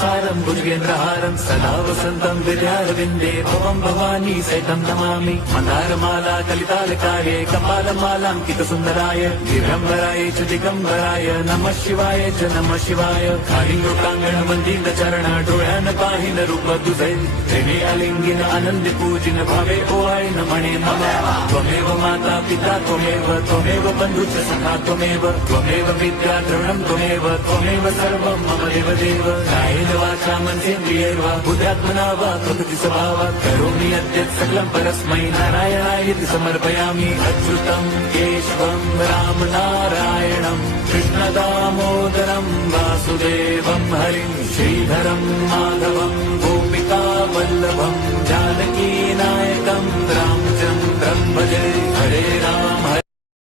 सारं भुजगेन्द्रहारं सदा वसन्तं विद्यारविन्दे भवं भवानी सहितं नमामि मन्दारमाला कलितालकाये कपालमालाङ्कितसुन्दराय दिगम्बराय च दिगम्बराय नमः शिवाय च नमः शिवाय कालिङ्गोटाङ्गण वन्दित चरण डोळ्यान पाहिन रूप तुझे प्रेमे अलिंगिन आनंद पूजिन भावे ओवाळीन म्हणे मम त्वमेव माता पिता त्वमेव बन्धुश्च सखा त्वमेव विद्या द्रविणं त्वमेव सर्वं मम देव कायेन वाचा मनसेन्द्रियैर्वा बुद्ध्यात्मना वा प्रकृति स्वभावात् करोमि यद्यत् सकलं परस्मै नारायणायति समर्पयामि अच्युतं केशवं राम नारायणं कृष्णदामोदरं वासुदेवं हरिं श्रीधरं माधवं गोपी